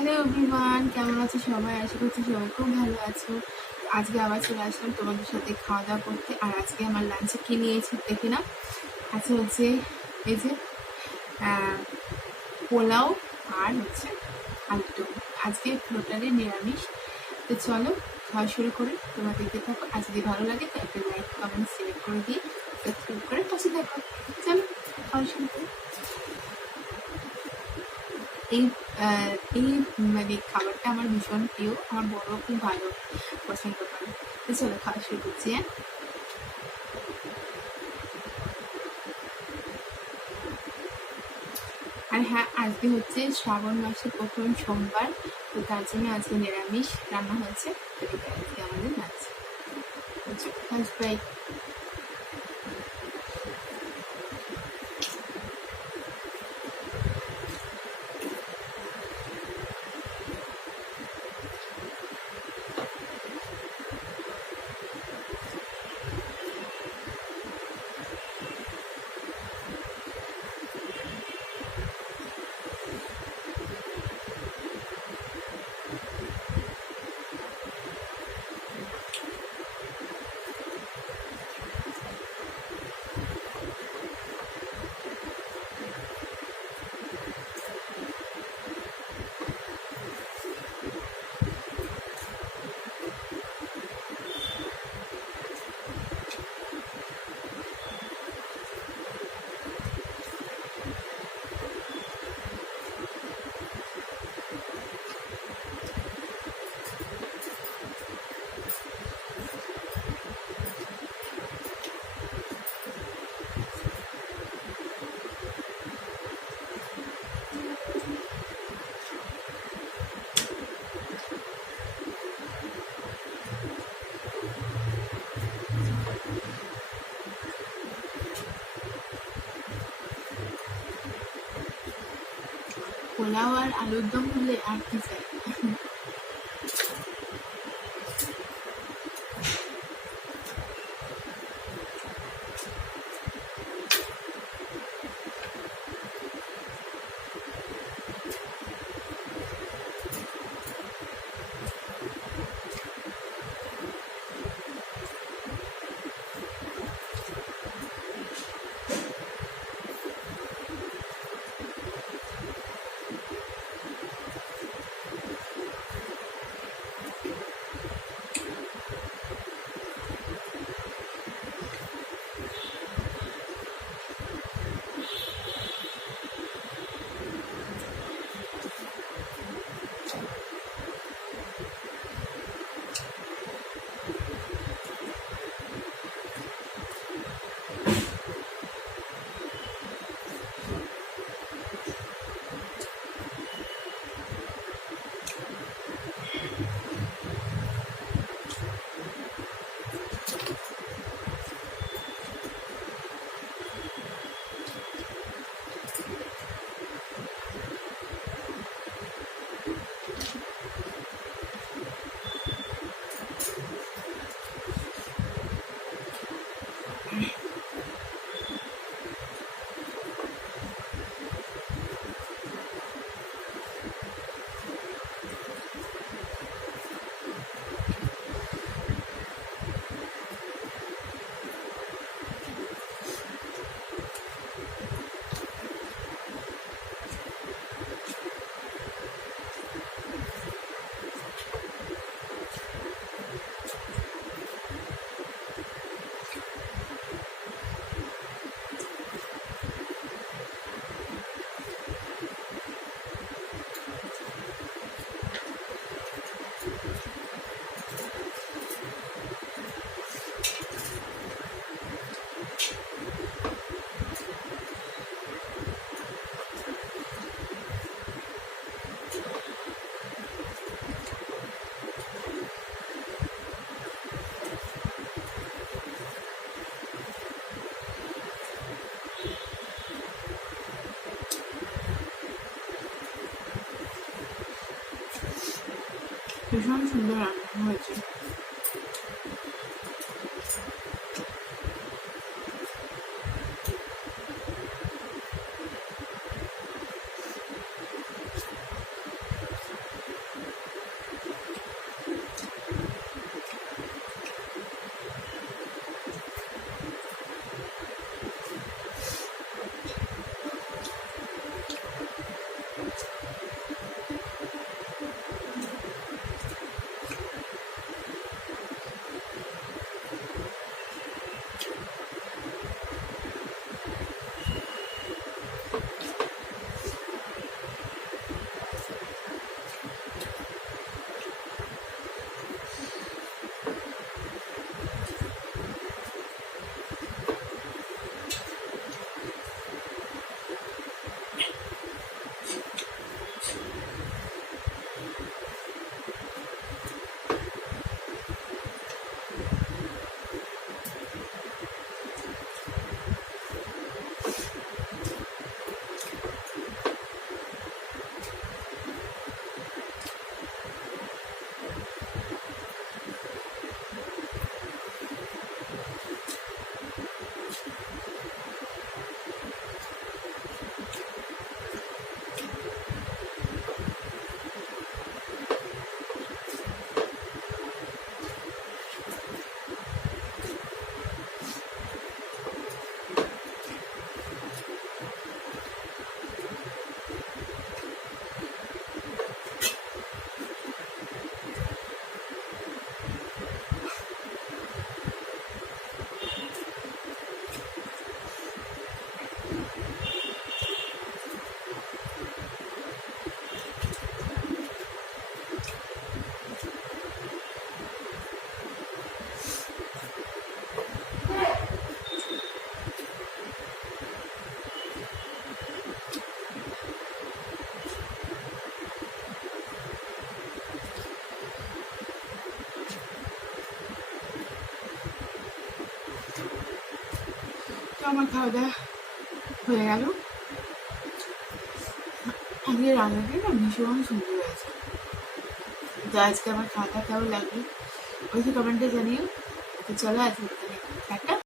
Hello everyone, কেমন আছো সবাই? আশা করছি সবাই খুব ভালো আছো। আজকে আবার চলে আসলাম তোমাদের সাথে খাওয়া দাওয়া করতে। আর আজকে আমার লাঞ্চে কি নিয়েছি দেখে না। আজকে হচ্ছে এই যে পোলাও আর হচ্ছে আলুর দম। আজকে পুরোটারই নিরামিষ। তো চলো খাওয়া শুরু করি, তোমরা দেখতে থাকো। আর যদি ভালো লাগে তো একটা লাইক কমেন্ট সিলেক্ট করে দিয়ে সাবস্ক্রাইব করে পাশে থাকো। চলো খাওয়া শুরু করি। এই এই মানে খাবারটা আমার ভীষণ প্রিয়, আমার বড় খুব ভালো পছন্দ করে। তো চলো খাওয়া শুরু করছি। আর হ্যাঁ, আজকে হচ্ছে শ্রাবণ মাসের প্রথম সোমবার, তো তার জন্য আজকে নিরামিষ রান্না হয়েছে। তো এটা আজকে আমাদের লাঞ্চ। First bite. পোলাও আর আলুর দম হলে আর কি চাই। ভীষণ সুন্দর রান্না হয়েছে। আমার খাওয়া দাওয়া হয়ে গেল। আজকে রান্নাটা না ভীষণ সুন্দর হয়েছে। তো আজকে আমার খাওয়া দাওয়া কেমন লাগলো অবশ্যই কমেন্টে জানিও। তো চলো আজকে একটা